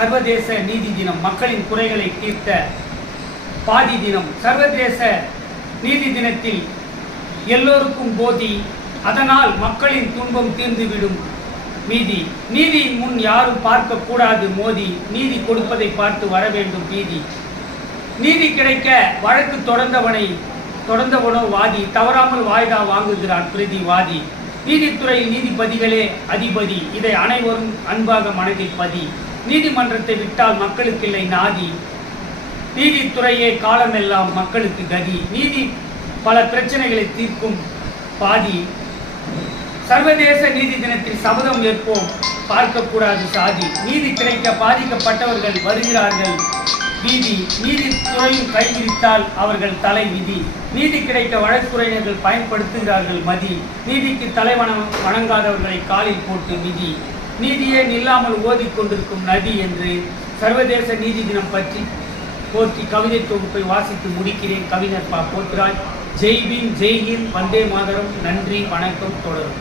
சர்வதேச நீதி தினம், மக்களின் குறைகளை தீர்த்த பாதி தினம். சர்வதேச நீதி தினத்தில் எல்லோருக்கும் போதி, அதனால் மக்களின் துன்பம் தீர்ந்துவிடும் மீதி. நீதியின் முன் யாரும் பார்க்க கூடாது மோதி, நீதி கொடுப்பதை பார்த்து வர வேண்டும் பீதி. நீதி கிடைக்க வழக்கு தொடர்ந்தவனோ வாதி, தவறாமல் வாய்தா வாங்குகிறான் பிரதி வாதி. நீதித்துறையில் நீதிபதிகளே அதிபதி, இதை அனைவரும் அன்பாக மனதில் பதி. நீதிமன்றத்தை விட்டால் மக்களுக்கில்லை நாதி, நீதித்துறையே காலமெல்லாம் மக்களுக்கு கதி. நீதி பல பிரச்சனைகளை தீர்க்கும் பாதி. சர்வதேச நீதி தினத்தில் சபதம் ஏற்போம், பார்க்கக்கூடாது சாதி. நீதி கிடைக்க பாதிக்கப்பட்டவர்கள் வருகிறார்கள் வீதி, நீதித்துறையும் கைவிரித்தால் அவர்கள் தலை விதி. நீதி கிடைக்க வழக்குரைஞர்கள் பயன்படுத்துகிறார்கள் மதி, நீதிக்கு தலை வணங்காதவர்களை காலில் போட்டு விதி. நீதியே நில்லாமல் ஓதிக்கொண்டிருக்கும் நதி என்று சர்வதேச நீதி தினம் பற்றி போற்றி கவிதை தொகுப்பை வாசித்து முடிக்கிறேன். கவிஞர் பா. போத்ராஜ். ஜெய் பீம், ஜெய் ஹிந்த், வந்தே மாதரம். நன்றி, வணக்கம். தொடரும்.